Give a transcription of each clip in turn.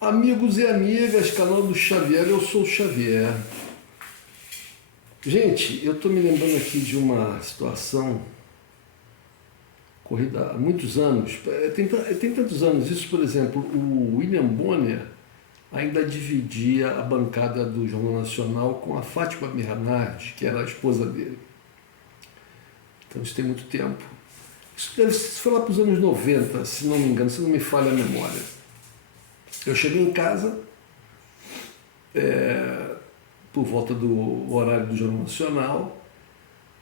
Amigos e amigas, canal do Xavier, eu sou o Xavier. Gente, eu estou me lembrando aqui de uma situação corrida há muitos anos. Tem tantos anos isso, por exemplo, o William Bonner ainda dividia a bancada do Jornal Nacional com a Fátima Bernardes, que era a esposa dele. Então isso tem muito tempo. Isso foi lá para os anos 90, se não me engano, se não me falha a memória. Eu cheguei em casa, por volta do horário do Jornal Nacional,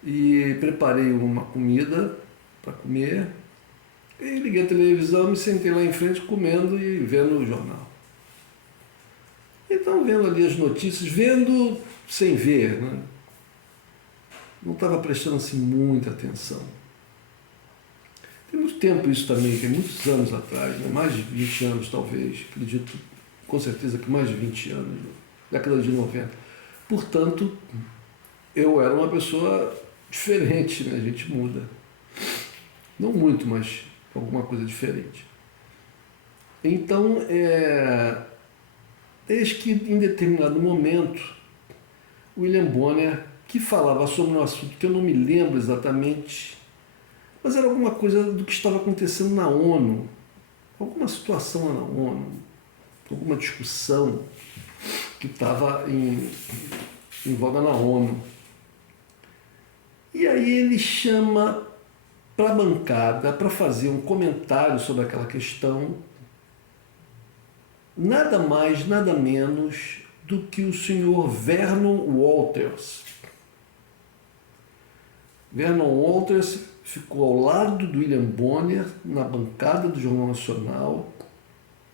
e preparei uma comida para comer, e liguei a televisão, me sentei lá em frente comendo e vendo o jornal. Então, vendo ali as notícias, vendo sem ver, né? Não estava prestando assim muita atenção. Tem muito tempo isso também, tem muitos anos atrás, né? Mais de 20 anos talvez, acredito com certeza que mais de 20 anos, né? Década de 90. Portanto, eu era uma pessoa diferente, né? A gente muda. Não muito, mas alguma coisa diferente. Então, eis que em determinado momento, William Bonner, que falava sobre um assunto que eu não me lembro exatamente, mas era alguma coisa do que estava acontecendo na ONU, alguma situação na ONU, alguma discussão que estava em voga na ONU. E aí ele chama para a bancada para fazer um comentário sobre aquela questão, nada mais, nada menos do que o senhor Vernon Walters. Vernon Walters ficou ao lado do William Bonner na bancada do Jornal Nacional,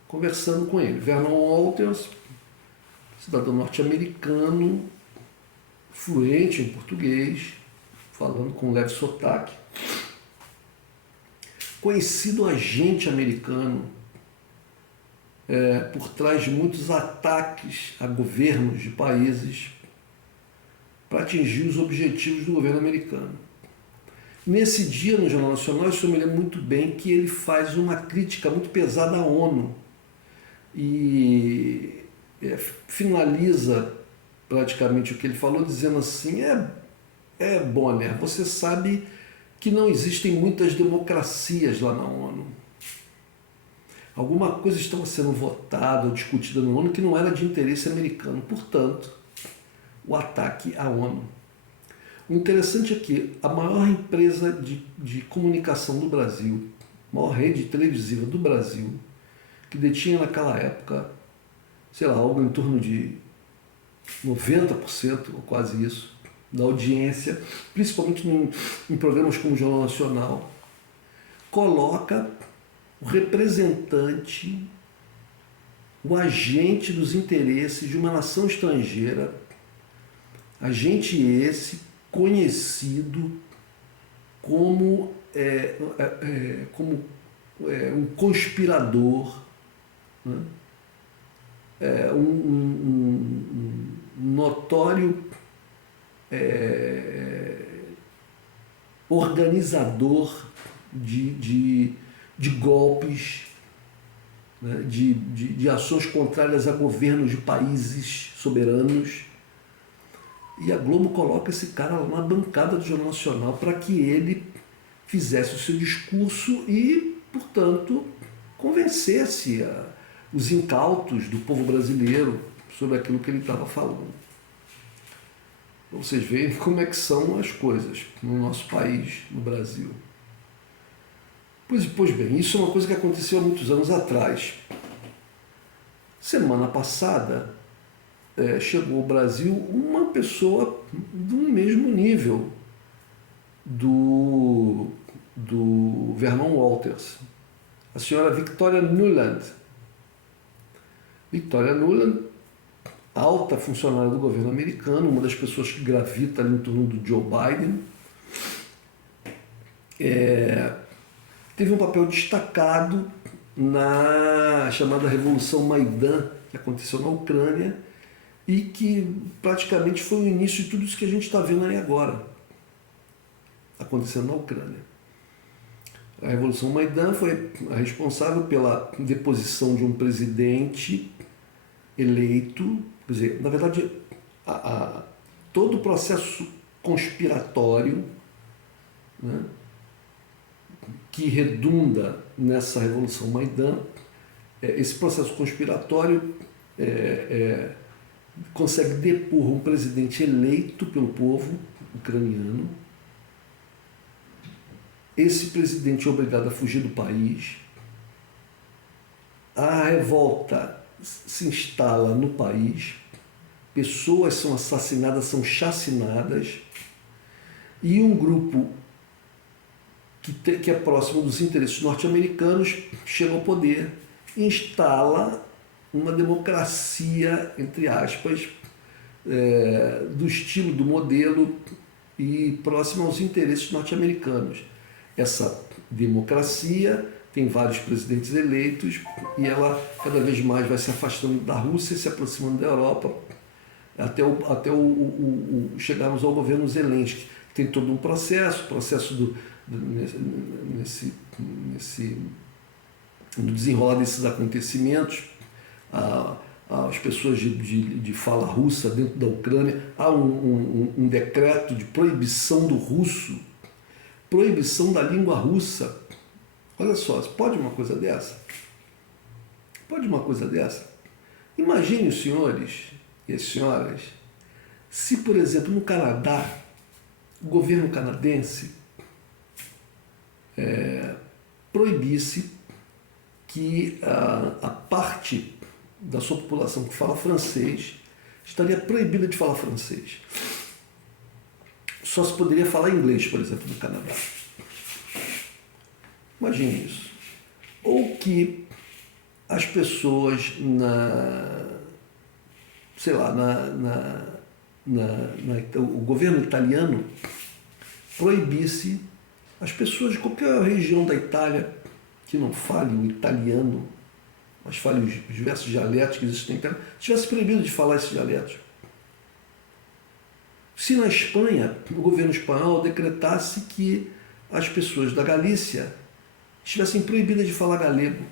conversando com ele. Vernon Walters, cidadão norte-americano, fluente em português, falando com um leve sotaque, conhecido agente americano por trás de muitos ataques a governos de países para atingir os objetivos do governo americano. Nesse dia, no Jornal Nacional, eu me lembro muito bem que ele faz uma crítica muito pesada à ONU e finaliza praticamente o que ele falou dizendo assim: Bonner, você sabe que não existem muitas democracias lá na ONU. Alguma coisa estava sendo votada ou discutida na ONU que não era de interesse americano, portanto, o ataque à ONU. O interessante é que a maior empresa de comunicação do Brasil, a maior rede televisiva do Brasil, que detinha naquela época, sei lá, algo em torno de 90%, ou quase isso, da audiência, principalmente em programas como o Jornal Nacional, coloca o representante, o agente dos interesses de uma nação estrangeira, agente esse conhecido como um conspirador, né? Um notório organizador de golpes, né? de ações contrárias a governos de países soberanos. E a Globo coloca esse cara lá na bancada do Jornal Nacional para que ele fizesse o seu discurso e, portanto, convencesse os incautos do povo brasileiro sobre aquilo que ele estava falando. Para vocês verem como é que são as coisas no nosso país, no Brasil. Pois bem, isso é uma coisa que aconteceu há muitos anos atrás. Semana passada, chegou ao Brasil uma pessoa do mesmo nível do Vernon Walters, a senhora Victoria Nuland. Victoria Nuland, alta funcionária do governo americano, uma das pessoas que gravita ali em torno do Joe Biden, teve um papel destacado na chamada Revolução Maidan, que aconteceu na Ucrânia, e que praticamente foi o início de tudo isso que a gente está vendo aí agora, acontecendo na Ucrânia. A Revolução Maidan foi a responsável pela deposição de um presidente eleito, quer dizer, na verdade, todo o processo conspiratório, né, que redunda nessa Revolução Maidan, esse processo conspiratório consegue depor um presidente eleito pelo povo ucraniano. Esse presidente é obrigado a fugir do país. A revolta se instala no país, pessoas são assassinadas, são chacinadas, e um grupo que é próximo dos interesses norte-americanos chega ao poder e instala uma democracia, entre aspas, do estilo, do modelo e próximo aos interesses norte-americanos. Essa democracia tem vários presidentes eleitos e ela cada vez mais vai se afastando da Rússia, se aproximando da Europa, até chegarmos ao governo Zelensky. Tem todo um processo no desenrolar desses acontecimentos, as pessoas de fala russa dentro da Ucrânia, há um decreto de proibição do russo, proibição da língua russa. Olha só, pode uma coisa dessa? Pode uma coisa dessa? Imagine os senhores e as senhoras, se, por exemplo, no Canadá, o governo canadense proibisse que a parte da sua população que fala francês estaria proibida de falar francês. Só se poderia falar inglês, por exemplo, no Canadá. Imagine isso. Ou que as pessoas o governo italiano proibisse as pessoas de qualquer região da Itália que não fale o italiano, mas fale os diversos dialetos que existem na Itália, tivesse proibido de falar esses dialetos. Se na Espanha, o governo espanhol decretasse que as pessoas da Galícia estivessem proibidas de falar galego,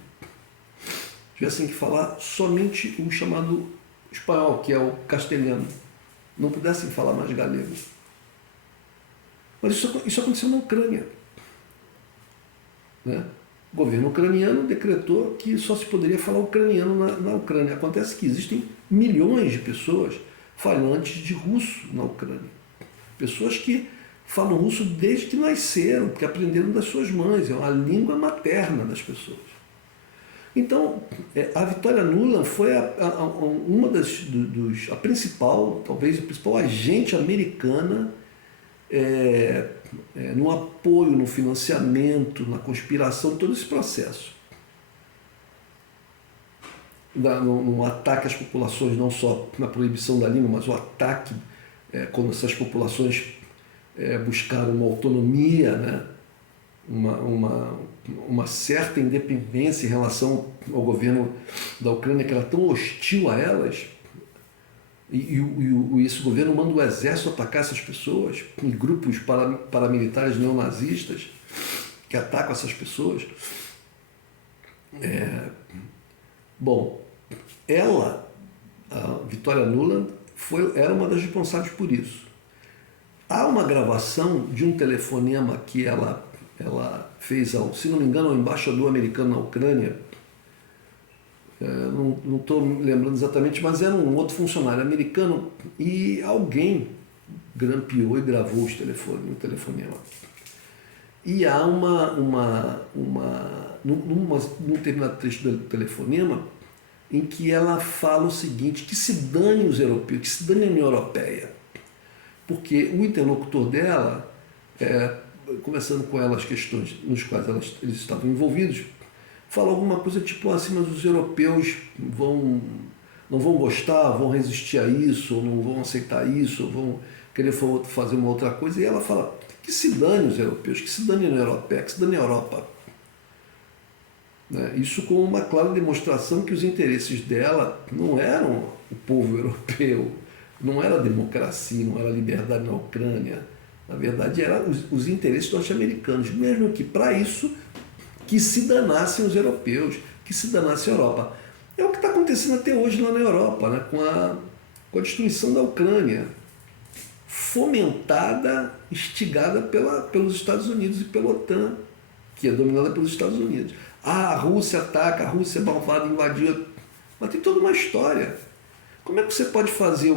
tivessem que falar somente o chamado espanhol, que é o castelhano, não pudessem falar mais galego. Mas isso aconteceu na Ucrânia, né? O governo ucraniano decretou que só se poderia falar ucraniano na Ucrânia. Acontece que existem milhões de pessoas falantes de russo na Ucrânia. Pessoas que falam russo desde que nasceram, porque aprenderam das suas mães, é uma língua materna das pessoas. Então, a Victoria Nuland foi a principal, talvez a principal agente americana no apoio, no financiamento, na conspiração, todo esse processo. No ataque às populações, não só na proibição da língua, mas o ataque quando essas populações buscaram uma autonomia, né? uma certa independência em relação ao governo da Ucrânia, que era tão hostil a elas, e esse governo manda o exército atacar essas pessoas, em grupos paramilitares neonazistas que atacam essas pessoas. Bom, ela, a Victoria Nuland, era uma das responsáveis por isso. Há uma gravação de um telefonema que ela fez, se não me engano, ao embaixador americano na Ucrânia. Não estou me lembrando exatamente, mas era um outro funcionário americano, e alguém grampeou e gravou o telefonema. E há num determinado trecho do telefonema em que ela fala o seguinte: que se dane os europeus, que se dane a União Europeia, porque o interlocutor dela, conversando com ela as questões nos quais eles estavam envolvidos, fala alguma coisa tipo assim: mas os europeus não vão gostar, vão resistir a isso, ou não vão aceitar isso, ou vão querer fazer uma outra coisa. E ela fala: que se dane os europeus, que se dane a União Europeia, que se dane a Europa. Isso com uma clara demonstração que os interesses dela não eram o povo europeu, não era a democracia, não era a liberdade na Ucrânia. Na verdade, eram os interesses norte-americanos, mesmo que para isso que se danassem os europeus, que se danasse a Europa. É o que está acontecendo até hoje lá na Europa, né? Com a destruição da Ucrânia, fomentada, instigada pelos Estados Unidos e pela OTAN, que é dominada pelos Estados Unidos. A Rússia ataca, a Rússia é malvada, invadiu, mas tem toda uma história. Como é que você pode fazer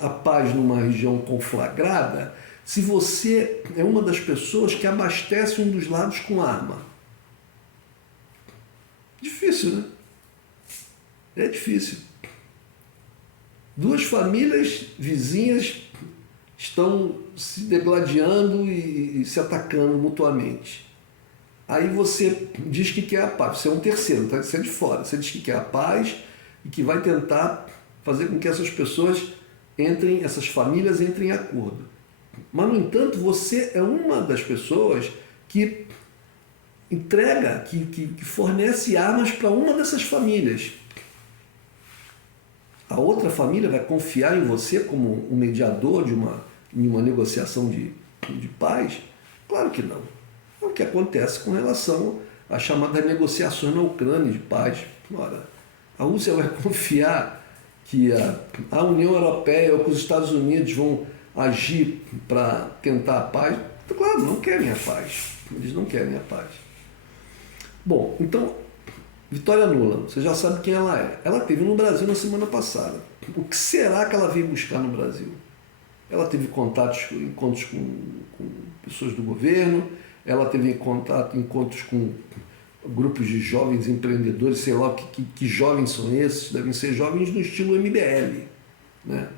a paz numa região conflagrada se você é uma das pessoas que abastece um dos lados com arma? Difícil, né? É difícil. Duas famílias vizinhas estão se degladiando e se atacando mutuamente. Aí você diz que quer a paz, você é um terceiro, você é de fora, você diz que quer a paz e que vai tentar fazer com que essas pessoas essas famílias entrem em acordo. Mas, no entanto, você é uma das pessoas que entrega, que fornece armas para uma dessas famílias. A outra família vai confiar em você como um mediador de uma negociação de paz? Claro que não. É o que acontece com relação às chamadas negociações na Ucrânia de paz. Ora, a Rússia vai confiar que a União Europeia ou que os Estados Unidos vão agir para tentar a paz? Claro, não querem a paz. Eles não querem a paz. Bom, então, Vitória Nuland, você já sabe quem ela é. Ela esteve no Brasil na semana passada. O que será que ela veio buscar no Brasil? Ela teve encontros com pessoas do governo, ela teve encontros com grupos de jovens empreendedores, sei lá que jovens são esses, devem ser jovens no estilo MBL, né?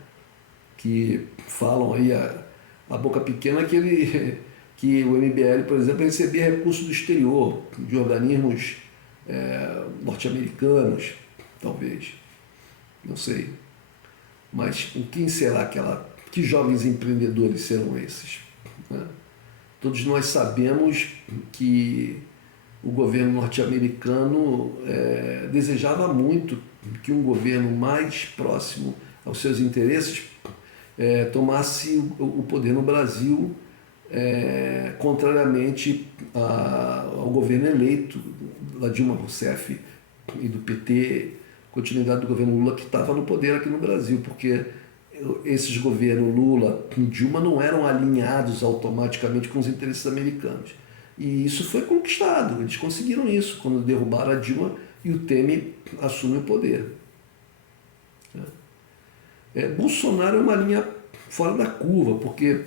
Que falam aí a boca pequena que o MBL, por exemplo, recebia recursos do exterior, de organismos norte-americanos, talvez, não sei. Mas quem será que jovens empreendedores serão esses? Né? Todos nós sabemos que o governo norte-americano desejava muito que um governo mais próximo aos seus interesses tomasse o poder no Brasil, contrariamente ao governo eleito da Dilma Rousseff e do PT, continuidade do governo Lula, que estava no poder aqui no Brasil, porque esses governos Lula e Dilma não eram alinhados automaticamente com os interesses americanos. E isso foi conquistado, eles conseguiram isso quando derrubaram a Dilma e o Temer assume o poder. Bolsonaro é uma linha fora da curva, porque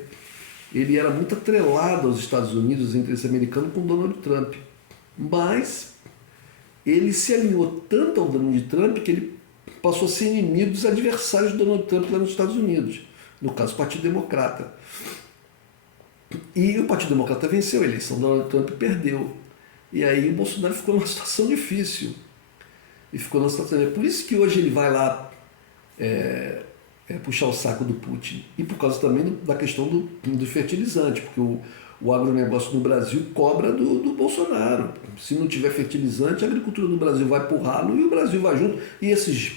ele era muito atrelado aos Estados Unidos, aos interesses americanos, com Donald Trump. Mas ele se alinhou tanto ao Donald Trump que ele passou a ser inimigo dos adversários de Donald Trump lá nos Estados Unidos, no caso o Partido Democrata. E o Partido Democrata venceu a eleição, Donald Trump perdeu. E aí o Bolsonaro ficou numa situação difícil. Por isso que hoje ele vai lá puxar o saco do Putin. E por causa também da questão do fertilizante, porque o agronegócio no Brasil cobra do Bolsonaro. Se não tiver fertilizante, a agricultura no Brasil vai pro ralo e o Brasil vai junto. E esses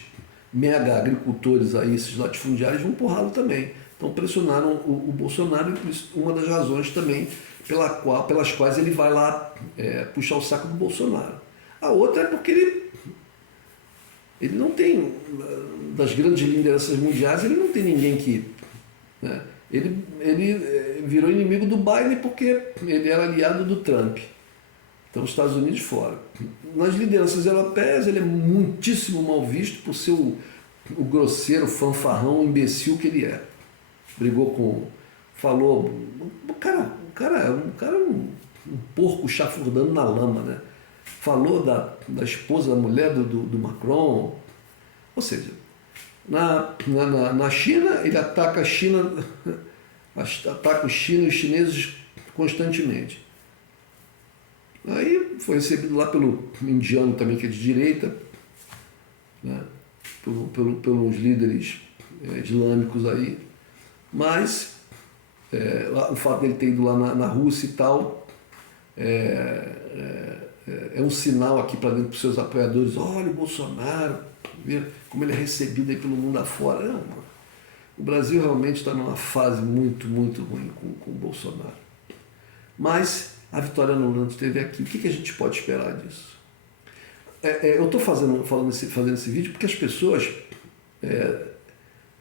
mega agricultores aí, esses latifundiários, vão pro ralo também. Então pressionaram o Bolsonaro, e por isso uma das razões também pelas quais ele vai lá puxar o saco do Bolsonaro. A outra é porque ele não tem, das grandes lideranças mundiais, ele não tem ninguém que... Né, ele virou inimigo do Biden porque ele era aliado do Trump. Então, os Estados Unidos fora. Nas lideranças europeias, ele é muitíssimo mal visto por ser o grosseiro, fanfarrão, imbecil que ele é. Falou... O cara é um porco chafurdando na lama, né? Falou da esposa, da mulher do Macron. Ou seja, na China, ele ataca a China, ataca os chineses constantemente. Aí foi recebido lá pelo indiano também, que é de direita, né? Pelos líderes islâmicos aí. Mas o fato dele ter ido lá na Rússia e tal é um sinal aqui para dentro para os seus apoiadores. Olha o Bolsonaro, vê como ele é recebido aí pelo mundo afora. Não, o Brasil realmente está numa fase muito, muito ruim com o Bolsonaro. Mas A Vitória Nuland esteve aqui. O que a gente pode esperar disso? Eu estou fazendo esse vídeo porque as pessoas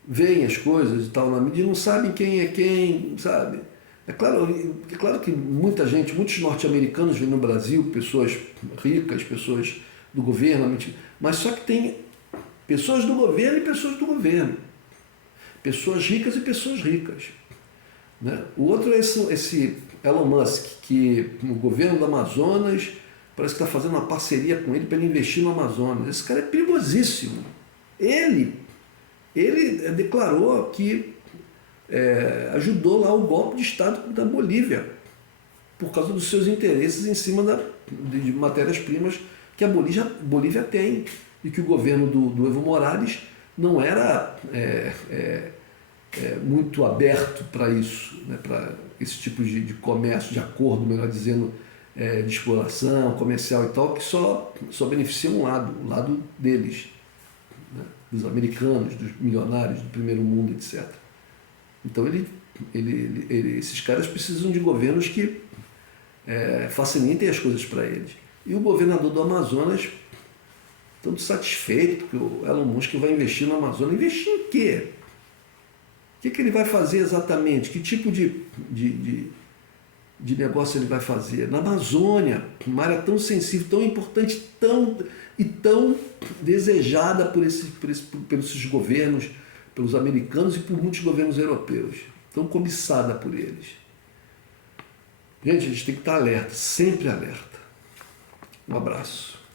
veem as coisas e tal na mídia e não sabem quem é quem, sabe? É claro que muitos norte-americanos vêm no Brasil, pessoas ricas, pessoas do governo, mas só que tem pessoas do governo e pessoas do governo. Pessoas ricas e pessoas ricas. Né? O outro é esse Elon Musk, que no governo do Amazonas parece que está fazendo uma parceria com ele para ele investir no Amazonas. Esse cara é perigosíssimo. Ele declarou que ajudou lá o golpe de Estado da Bolívia por causa dos seus interesses em cima de matérias-primas que a Bolívia tem e que o governo do Evo Morales não era muito aberto para isso, né, para esse tipo de comércio, de acordo, melhor dizendo, de exploração comercial e tal, que só beneficia o lado deles, né, dos americanos, dos milionários do primeiro mundo, etc. Então esses caras precisam de governos que facilitem as coisas para eles. E o governador do Amazonas, tanto satisfeito, porque o Elon Musk vai investir no Amazonas. Investir em quê? O que ele vai fazer exatamente? Que tipo de negócio ele vai fazer? Na Amazônia, uma área tão sensível, tão importante, tão desejada por esses governos, pelos americanos e por muitos governos europeus. Tão cobiçada por eles. Gente, a gente tem que estar alerta, sempre alerta. Um abraço.